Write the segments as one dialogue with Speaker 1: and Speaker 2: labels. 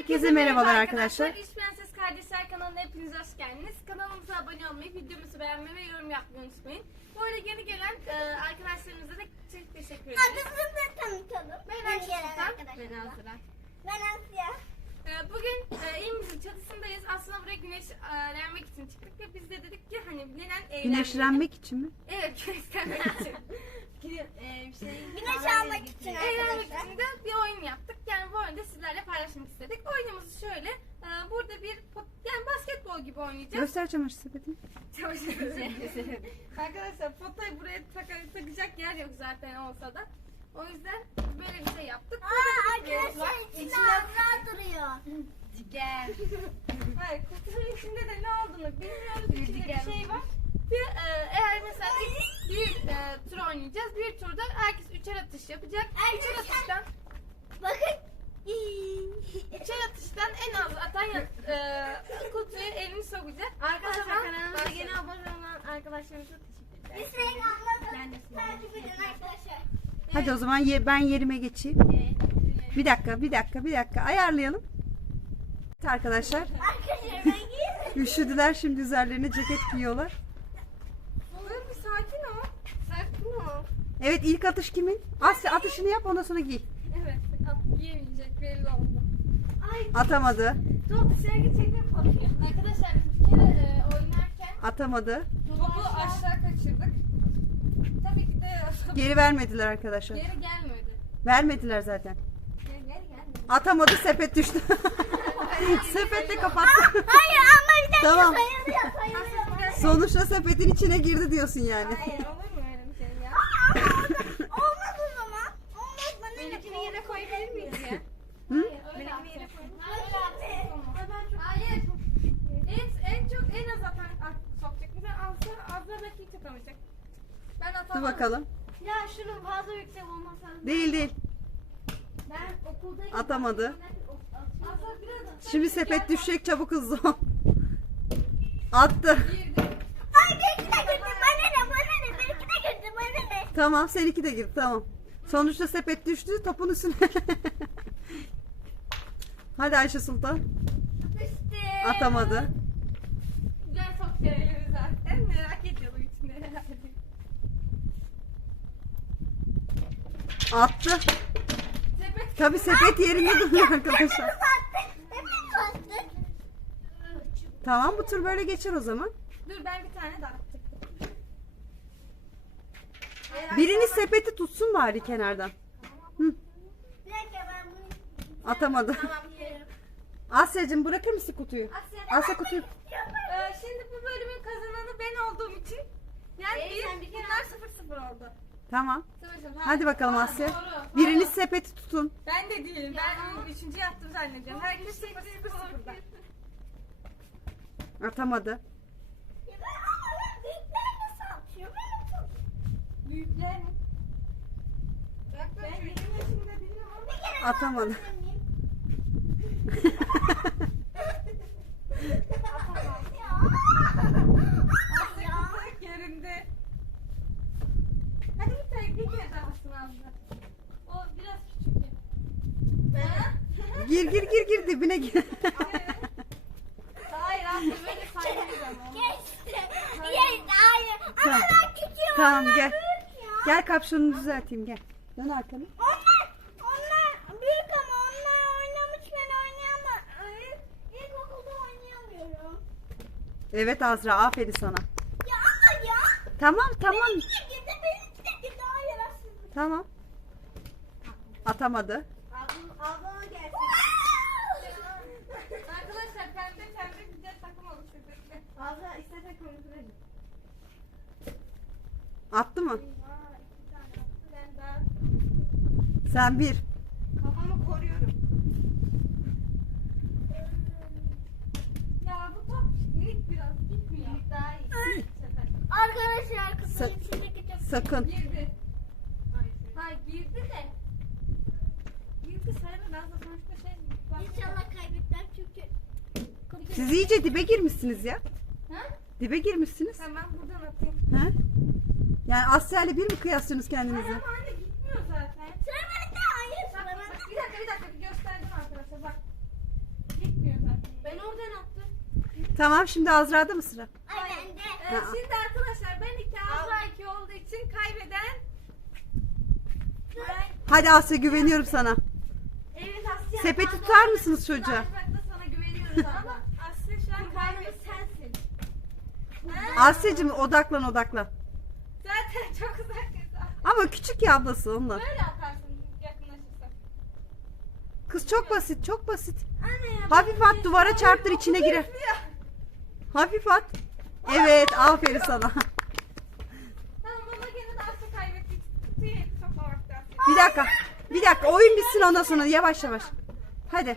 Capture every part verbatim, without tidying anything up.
Speaker 1: Herkese merhabalar arkadaşlar.
Speaker 2: İş Prenses Kardeşler kanalına hepiniz hoş geldiniz. Kanalımıza abone olmayı, videomuzu beğenmeyi ve yorum yapmayı unutmayın. Bu arada yeni gelen e, arkadaşlarımıza da çok teşekkür ederiz.
Speaker 3: Adımızı da tanıtalım.
Speaker 2: Ben Ayşe Sultan.
Speaker 3: Ben
Speaker 2: Ben Azra.
Speaker 3: Ben Asya.
Speaker 2: E, bugün e, evimizin çatısındayız. Aslında buraya güneşlenmek için çıktık ve biz de dedik ki hani neden eğlenmeyelim?
Speaker 1: Güneşlenmek için mi?
Speaker 2: Evet, güneşlenmek için.
Speaker 3: Ee, şey, Güneş almak için
Speaker 2: Eğlenmek
Speaker 3: arkadaşlar.
Speaker 2: için de bir oyun yaptık. Yani bu oyunu da sizlerle paylaşmak istedik. Oyunumuz şöyle. e, Burada bir pot- yani basketbol gibi oynayacağız.
Speaker 1: Göster çamaşır sepetini.
Speaker 2: Arkadaşlar potayı buraya taka- takacak yer yok zaten olsa da. O yüzden böyle bir şey yaptık.
Speaker 3: Aa,
Speaker 2: Burada da bir kutumuz var.
Speaker 3: arkadaşlar içinde Azra duruyor.
Speaker 2: Gel. Hayır, kutunun içinde de ne olduğunu bilmiyoruz. İçinde bir şey var. Bir, e, eğer mesela ilk bir e, tur oynayacağız. Bir turda herkes üçer atış yapacak. Üçer
Speaker 3: Arkadaşlar-
Speaker 2: atıştan
Speaker 3: Bakın.
Speaker 2: üçer atıştan en az atan e, kutuya elini sokacak.
Speaker 4: Arkadaşlar
Speaker 2: O zaman
Speaker 4: kanalımıza
Speaker 2: başlayalım.
Speaker 4: yeni abone olan arkadaşlarımıza teşekkür ederiz.
Speaker 3: Instagram'da
Speaker 4: Ben de size
Speaker 3: takip edin arkadaşlar.
Speaker 1: Hadi o zaman ye- ben yerime geçeyim. Bir dakika, bir dakika, bir dakika. Ayarlayalım. Evet arkadaşlar.
Speaker 3: Arkadaşlar ben giydim.
Speaker 1: Üşüdüler, şimdi üzerlerine ceket giyiyorlar.
Speaker 2: Dur bir sakin ol. Sakin ol.
Speaker 1: Evet, ilk atış kimin? Asya atışını yap, ondan sonra giy.
Speaker 2: Evet. At, yiyemeyecek belli oldu. Ay
Speaker 1: Atamadı.
Speaker 2: top dışarı gidecek yapalım. Arkadaşlar biz bir kere e, oynarken
Speaker 1: Atamadı.
Speaker 2: topu aşağı kaçırdık. Tabii ki de
Speaker 1: Geri vermediler arkadaşlar.
Speaker 2: geri gelmedi.
Speaker 1: Vermediler zaten.
Speaker 2: Geri, geri gelmedi.
Speaker 1: Atamadı, sepet düştü. Sepet de kapattı.
Speaker 3: Hayır ama bir dakika
Speaker 1: Tamam.
Speaker 3: sayılıyor sayılıyor.
Speaker 1: Sonuçta sepetin içine girdi diyorsun yani.
Speaker 2: Hayır olur mu öyle bir şey ya?
Speaker 3: Aa, orada- Olmaz o zaman. Olmaz bana ne?
Speaker 2: Benimkini yere koyabilir miyiz ya?
Speaker 1: Hı?
Speaker 2: Hayır öyle yere koyalım.
Speaker 3: Hayır abi.
Speaker 2: Hayır. En, en çok en az atan at- sokacak. Mesela Azra, Azra belki hiç atamayacak. Ben
Speaker 1: Dur
Speaker 2: atamam.
Speaker 1: bakalım.
Speaker 4: Ya şunun fazla yüksek olmasa.
Speaker 1: Değil değil.
Speaker 4: Ben okuldayım.
Speaker 1: Atamadı.
Speaker 2: Azra biraz
Speaker 1: Şimdi sepet düşecek, çabuk hızlı ol. Attı.
Speaker 2: girdi.
Speaker 3: Ay benimki de girdi. Bana ne bana ne? Benimki de girdi bana ne?
Speaker 1: Tamam, seninki de girdi, tamam. Sonuçta sepet düştü, topun üstüne. Hadi Ayşe Sultan.
Speaker 3: İşte.
Speaker 1: Atamadı.
Speaker 2: Güzel sokacak elimi zaten. Merak ediyordum içinde herhalde.
Speaker 1: Attı.
Speaker 2: Sepet.
Speaker 1: Tabii sepet yerinde duruyor arkadaşlar.
Speaker 3: Bastık. Hepimiz bastık.
Speaker 1: Tamam, bu tur böyle geçer o zaman.
Speaker 2: Dur ben bir tane daha attım.
Speaker 1: Biriniz sepeti tutsun bari kenardan. Hı,
Speaker 3: Bir dakika ben bunu
Speaker 1: atamadı.
Speaker 2: Tamam yerim.
Speaker 1: Asya'cığım bırakır mısın kutuyu?
Speaker 2: Asya.
Speaker 1: Asya kutuyu.
Speaker 2: Ee, şimdi bu bölümün kazananı ben olduğum için yani
Speaker 4: Ee, sen
Speaker 2: bir
Speaker 4: bir
Speaker 2: bunlar sıfır sıfır oldu.
Speaker 1: Tamam.
Speaker 2: Sıfır,
Speaker 1: Hadi bakalım
Speaker 2: Ha,
Speaker 1: Asya.
Speaker 2: doğru.
Speaker 1: Biriniz sepeti tutun.
Speaker 2: Ben de değilim. Ben onu üçüncü yaptım zannediyorum. Herkes sıfır sıfır sıfırda.
Speaker 1: Atamadı.
Speaker 3: Ya ben ama ben büyükler nasıl atıyor? Benim çok.
Speaker 2: Büyükler mi? Ben yirmi yaşında değilim ama.
Speaker 3: Bir kere
Speaker 1: Atamadı.
Speaker 3: atabilir miyim?
Speaker 2: Asya kızak yerinde. Hadi bir tane bir kere daha atsın ağzına. O biraz küçük ya. Ha?
Speaker 1: Gir gir gir gir dibine gir.
Speaker 2: Hayır Asya böyle saygılıyız ama.
Speaker 3: Geçti. Yes, hayır. Ama ben küçüğüm.
Speaker 1: Tamam,
Speaker 3: onlar
Speaker 1: gel.
Speaker 3: büyük ya.
Speaker 1: Gel kapşonunu düzelteyim, gel. Dön arkanı.
Speaker 3: Onlar, onlar büyük ama onlar oynamış ben oynayamam. Ay, İlkokulda oynayamıyorum.
Speaker 1: Evet Azra, aferin sana.
Speaker 3: Ya ama ya.
Speaker 1: Tamam tamam.
Speaker 3: Benimki de girdi, benimki de girdi. Hayır aslında.
Speaker 1: Tamam. Atamadı.
Speaker 3: Ablama gelsin.
Speaker 2: Arkadaşlar pembe pembe güzel takım oluşturduk.
Speaker 4: Fazla istersen konuşuruz.
Speaker 1: Attı mı?
Speaker 2: Aa, iki tane attı. Ben daha
Speaker 1: Sen bir.
Speaker 2: kafamı koruyorum. Ya bu top minik biraz gitmiyor. Daha iyi. Sefer.
Speaker 3: Arkadaşlar kızın
Speaker 1: Sa-
Speaker 3: içindeki çok
Speaker 1: Sakın.
Speaker 2: Girdi. Hayır girdi de. Girdi sayılır. Ben de sonuçta şey. bak-
Speaker 3: İnşallah kaybetmem çünkü.
Speaker 1: Siz iyice dibe girmişsiniz ya.
Speaker 2: Ha?
Speaker 1: Dibe girmişsiniz.
Speaker 2: Tamam buradan atayım.
Speaker 1: Ha? Yani Asya ile bir mi kıyaslıyorsunuz
Speaker 2: Hayır
Speaker 1: kendinizi?
Speaker 2: ama anne gitmiyor zaten.
Speaker 3: Sıra bende. Hayır
Speaker 2: Bak,
Speaker 3: sıra
Speaker 2: bak,
Speaker 3: bende.
Speaker 2: bir dakika bir dakika bir gösterdim arkadaşlar bak.
Speaker 1: Tamam, şimdi Azra'da mı sıra?
Speaker 3: Ay bende.
Speaker 2: Ee, şimdi arkadaşlar ben iki, Azra iki olduğu için kaybeden ben.
Speaker 1: Hadi Asya, güveniyorum sana.
Speaker 4: Evet Asya.
Speaker 1: Sepeti
Speaker 4: Pardon.
Speaker 1: tutar mısınız çocuğa?
Speaker 4: Açmakta sana güveniyoruz abla.
Speaker 2: Ama Asya şu an
Speaker 4: Kurbanımız
Speaker 2: kaybetti.
Speaker 4: sensin.
Speaker 1: Asya'cığım odaklan odaklan.
Speaker 2: Zaten çok uzak.
Speaker 1: Ama küçük ya ablası ondan.
Speaker 2: Böyle atarsın yakınlaşırsan.
Speaker 1: Kız çok basit, çok basit.
Speaker 3: Anne ya.
Speaker 1: Hafif at, duvara çarptır, içine girer. Hafif at. Evet, aferin sana.
Speaker 2: Tamam baba gene de Asya kaybetti. Kutuyu toplamakta.
Speaker 1: Bir dakika. Bir dakika, oyun bitsin ondan sonra yavaş yavaş. Hadi.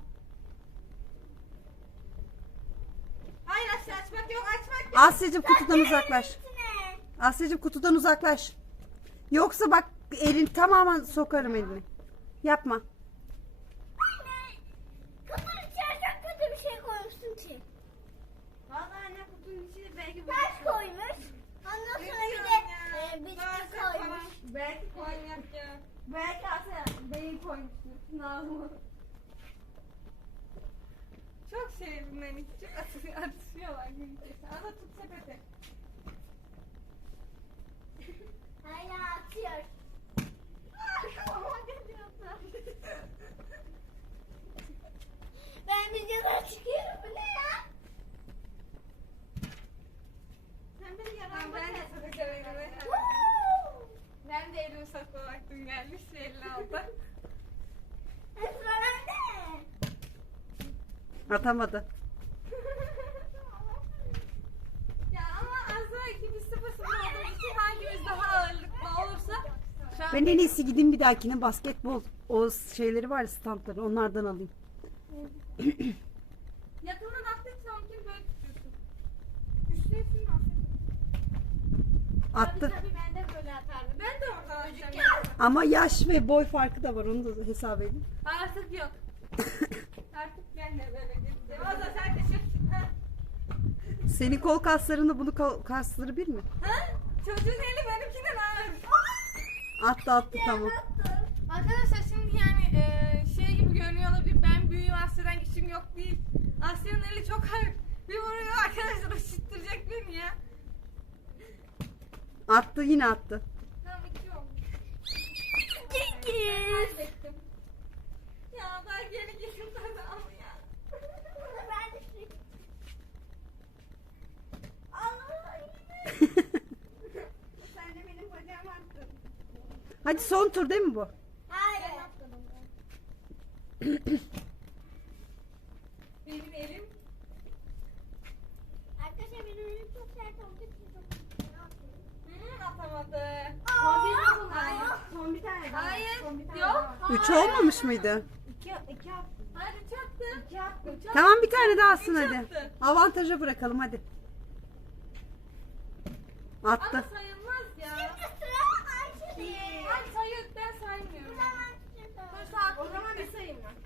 Speaker 2: Hayır Asya açmak yok açmak yok.
Speaker 1: Asya'cığım kutudan uzaklaş.
Speaker 3: Ne?
Speaker 1: Asya'cığım kutudan uzaklaş. Yoksa bak elin tamamen sokarım elini. Yapma.
Speaker 3: Anne. Kutunun içine çok kötü bir şey koymuşsun ki.
Speaker 4: Vallahi anne kutunun içine belki bir
Speaker 3: Taş koymuş. Ondan sonra bir de e, bisküvi koymuş.
Speaker 4: belki
Speaker 2: Manyak ya.
Speaker 4: belki Asya beyin koymuştur. Nazlı.
Speaker 2: Çok sevdim ben hiç. Çok atışıyor, atışıyorlar gün içerisinde. Ada tut sepeti.
Speaker 3: Hala atıyor. Ben videodan çıkıyorum. Bu ne ya?
Speaker 2: Sen beni yaran ben de çok severim.
Speaker 3: Woo!
Speaker 2: Ben de elimi sakla vaktim gelmiş. Elini aldı.
Speaker 3: Sıra bende.
Speaker 1: Atamadı.
Speaker 2: Ya ama Azra ikimiz sıfır sıfır olduğumuz için hangimiz daha ağırlıklı olursa şu an
Speaker 1: Ben en iyisi gideyim bir dahakine basketbol o şeyleri var ya, standları, onlardan alayım.
Speaker 2: yakından attığı için onunkini böyle tutuyorsun. Üçlüyorsun mu
Speaker 1: Attı.
Speaker 4: Tabii ben de böyle atardım.
Speaker 2: Ben de oradan atacağım.
Speaker 1: Ama yaş ve boy farkı da var, onu da hesap edin.
Speaker 2: Artık yok. Artık ben de böyle gideceğim. Azra sen de çık. Ha?
Speaker 1: Senin kol kaslarını bunu kol kasları bir mi?
Speaker 2: Ha? Çocuğun eli benimkinden ağır.
Speaker 1: Attı attı, tamam.
Speaker 2: Arkadaşlar şimdi yani e, şey gibi görünüyor olabilir. Ben büyüğüm, Asya'dan gücüm yok değil. Asya'nın eli çok ağır. Bir vuruyor arkadaşlar, ışıttıracak beni ya.
Speaker 1: Attı, yine attı.
Speaker 2: Tamam iki olmuş.
Speaker 3: Cengiz.
Speaker 2: Kaybettim. Ya daha geri gelin tabii ama ya.
Speaker 3: Ben de şey- Allah.
Speaker 2: Sen de benim bacağımı attın.
Speaker 1: Hadi son tur değil mi bu?
Speaker 3: Hayır.
Speaker 2: Benim elim.
Speaker 3: Arkadaşlar benim elim çok sert olduğu için çok ne yapayım?
Speaker 2: Hı, atamadı.
Speaker 4: Son bir
Speaker 3: Aa!
Speaker 4: mi Hayır. Son bir tane daha.
Speaker 2: Hayır,
Speaker 4: Son bir tane
Speaker 2: yok.
Speaker 4: daha.
Speaker 1: Üç olmamış mıydı?
Speaker 4: İki, iki attım.
Speaker 2: Hadi çattı.
Speaker 4: İki attım.
Speaker 1: Tamam, bir tane daha atsın
Speaker 2: Üç
Speaker 1: hadi.
Speaker 2: attı.
Speaker 1: Avantaja bırakalım hadi.
Speaker 2: Ama
Speaker 1: Attı.
Speaker 2: sayılmaz ya.
Speaker 3: Şimdi sıra Ayşe'de.
Speaker 2: Hadi sayıyor, ben saymıyorum.
Speaker 3: Tamam.
Speaker 2: Dur saat.
Speaker 4: O zaman bir sayayım ben.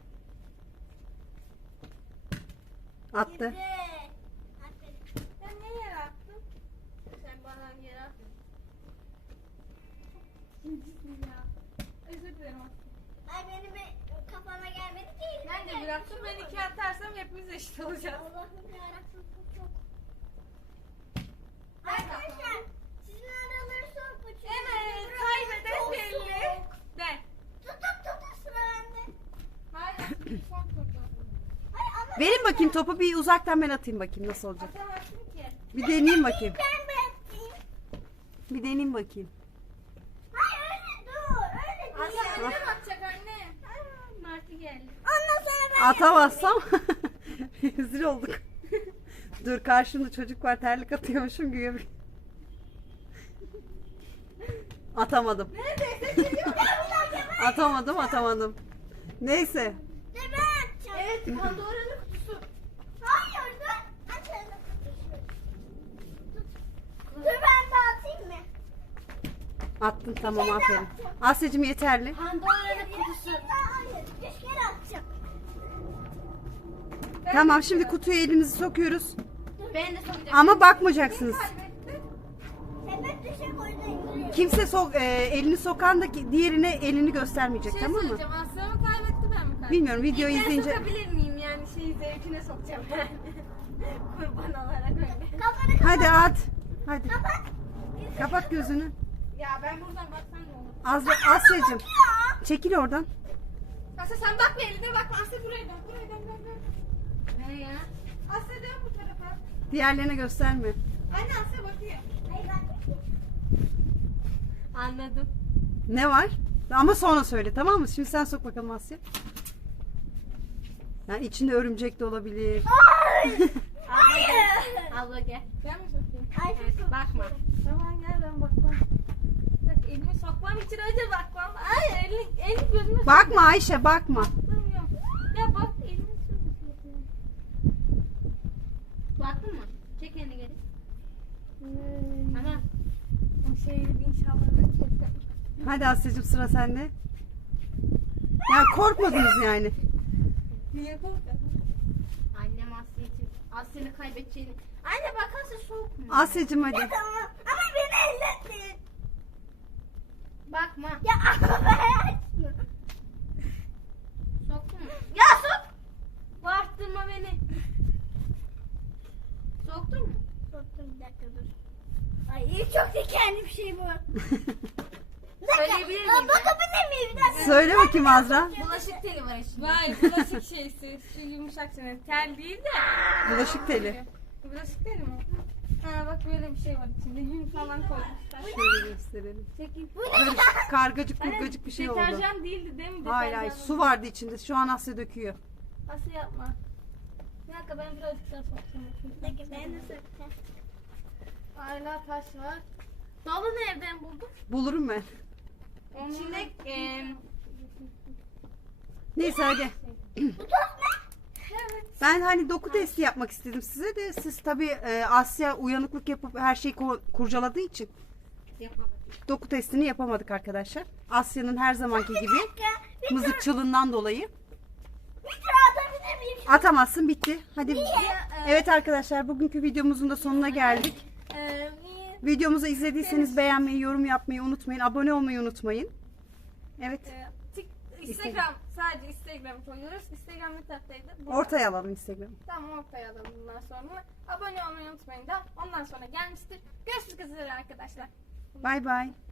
Speaker 1: Attı.
Speaker 3: Yedi. Aferin.
Speaker 2: Ben niye yere attım? Sen bana yere attın. Cincisin ya. Özür dilerim aslında.
Speaker 3: Ay benim bir kafama gelmedi değil.
Speaker 2: Ben de bir attım. Ben iki atarsam hepimiz eşit olacağız.
Speaker 3: Allah'ım yarabbim çok çok. Arkadaşlar sizin araları soğuk mu? Çünkü
Speaker 2: Evet,
Speaker 3: bizim
Speaker 2: kaybeden
Speaker 3: çok
Speaker 2: belli.
Speaker 3: soğuk.
Speaker 2: Ben.
Speaker 3: Tutun tutun sıra bende.
Speaker 2: Hayır, aslında son turda.
Speaker 3: Ay ama
Speaker 1: Verin bakayım topu, bir uzaktan ben atayım bakayım nasıl olacak.
Speaker 2: Atamazsın ki.
Speaker 1: Bir deneyeyim bakayım.
Speaker 3: ben bekleyeyim.
Speaker 1: Bir deneyeyim bakayım.
Speaker 3: Hayır öyle dur. Öyle değil.
Speaker 2: Asya anne mi atacak anne?
Speaker 4: Martı geldi.
Speaker 3: Ondan sonra ben
Speaker 1: Atamazsam rezil olduk. Dur, karşımda çocuk var, terlik atıyormuşum güya. bir- Atamadım.
Speaker 2: Neredeyse geliyor.
Speaker 3: Ya bir dakika ben.
Speaker 1: Atamadım atamadım. Neyse.
Speaker 3: Dur ben atacağım.
Speaker 2: Evet, Pandora'nın kutusu.
Speaker 3: Hayır dur. Açalım. Dur ben dağıtayım mı?
Speaker 1: Attın, tamam, aferin. Asya'cığım yeterli.
Speaker 4: Pandora'nın kutusu.
Speaker 3: Hayır. Üç kere atacağım.
Speaker 1: Tamam, şimdi kutuya elimizi sokuyoruz.
Speaker 4: Ben de sokacağım.
Speaker 1: Ama bakmayacaksınız.
Speaker 2: Kaybetti.
Speaker 3: Sepet düşe koydu indiriyor.
Speaker 1: Kimse sok, e, elini sokan da ki- diğerine elini göstermeyecek,
Speaker 2: Şey
Speaker 1: tamam mı?
Speaker 2: söyleyeceğim. Asya mı kaybetti ben mi kaybettim?
Speaker 1: Bilmiyorum, videoyu
Speaker 2: Ben
Speaker 1: izleyince.
Speaker 2: sokabilir miyim yani
Speaker 4: şey zevkine sokacağım ben. Kurban olarak öyle.
Speaker 3: Kafanı kapat.
Speaker 1: Hadi at. Hadi.
Speaker 3: Kapat.
Speaker 1: Kapat gözünü.
Speaker 2: Ya ben buradan baksam ne olur?
Speaker 1: Azra, Asya'cığım. Çekil oradan.
Speaker 2: Asya sen bakma eline bakma. Asya buraya dön. Buraya dön. dön, dön.
Speaker 4: Ne ya?
Speaker 2: Asya dön bu tarafa.
Speaker 1: Diğerlerine gösterme.
Speaker 2: Anne Asya bakıyor.
Speaker 3: Hayır ben
Speaker 4: Anladım.
Speaker 1: Ne var? Ama sonra söyle, tamam mı? Şimdi sen sok bakalım Asya. Yani içinde örümcek de olabilir.
Speaker 3: Hayır.
Speaker 4: Abla gel.
Speaker 2: Ben mi sokayım?
Speaker 3: Ay,
Speaker 4: Evet, bakma.
Speaker 2: Tamam gel ben bakmam. Bak elimi sokmam için önce bakmam. Ay elini, elini gözüme
Speaker 1: Bakma Ayşe, bakma.
Speaker 2: sokmuyorum. Ya bak elini sürüyorsun.
Speaker 4: Baktın mı? Çek elini geri. Tamam.
Speaker 2: O şeyi inşallah.
Speaker 1: Hadi Asya'cığım, sıra sende. Ya korkmadınız yani.
Speaker 2: Niye korktun?
Speaker 4: Annem Asya için. Asya'nı kaybedeceğini. Anne bakarsa soğuk mu?
Speaker 1: Asya'cığım hadi.
Speaker 3: Tamam. Ama beni ellettin.
Speaker 4: Bakma.
Speaker 3: Ya ama ben açma.
Speaker 4: Soktun mu? Ya sok! Bağırttırma beni. Soktun mu?
Speaker 3: Soktum bir dakika dur. Ay çok dikenli bir şey bu.
Speaker 4: Söyleyebilir miyim
Speaker 3: Aa,
Speaker 4: ben?
Speaker 3: bakabilir miyim bir dakika?
Speaker 1: Söyle bakayım Azra.
Speaker 4: Bulaşık teli var içinde.
Speaker 2: Vay bulaşık şeysi. Şu yumuşak sene. Tel değil de.
Speaker 1: Bulaşık teli.
Speaker 2: Bulaşık teli mi? Ha bak böyle bir şey var içinde. Yün falan koymuşlar.
Speaker 1: Şöyle gösterelim.
Speaker 2: Çekil.
Speaker 1: Karışık, kargacık kurgacık bir şey oldu.
Speaker 2: Deterjan değildi değil mi?
Speaker 1: Hayır hayır,
Speaker 2: Deterjan.
Speaker 1: su vardı içinde. Şu an Asya döküyor.
Speaker 2: Asya yapma. Bir dakika ben birazcık daha sokacağım.
Speaker 3: Bir dakika ben de sokacağım.
Speaker 2: Hala taş var. Dolu nereden buldun?
Speaker 1: Bulurum ben.
Speaker 2: Onun
Speaker 4: İçinde e,
Speaker 1: Neyse hadi. Ben hani doku testi yapmak istedim size de, siz tabii e, Asya uyanıklık yapıp her şeyi ko- kurcaladığı için
Speaker 4: yapamadım.
Speaker 1: doku testini yapamadık arkadaşlar. Asya'nın her zamanki gibi
Speaker 3: Bir
Speaker 1: mızıkçılığından dolayı.
Speaker 3: Bir tur atabilir miyim?
Speaker 1: Atamazsın, bitti. Hadi. Evet arkadaşlar, bugünkü videomuzun da sonuna geldik.
Speaker 2: Ee, niye?
Speaker 1: Videomuzu izlediyseniz beğenmeyi, yorum yapmayı unutmayın. Abone olmayı unutmayın. Evet.
Speaker 2: Ee, tik, Instagram sadece Instagram koyuyoruz. Instagram ne taraftaydı? Burada.
Speaker 1: Ortaya alalım Instagram'ı.
Speaker 2: Tamam ortaya alalım bundan sonra. Abone olmayı unutmayın da ondan sonra gelmiştir. Görüşmek üzere arkadaşlar.
Speaker 1: Bay bay.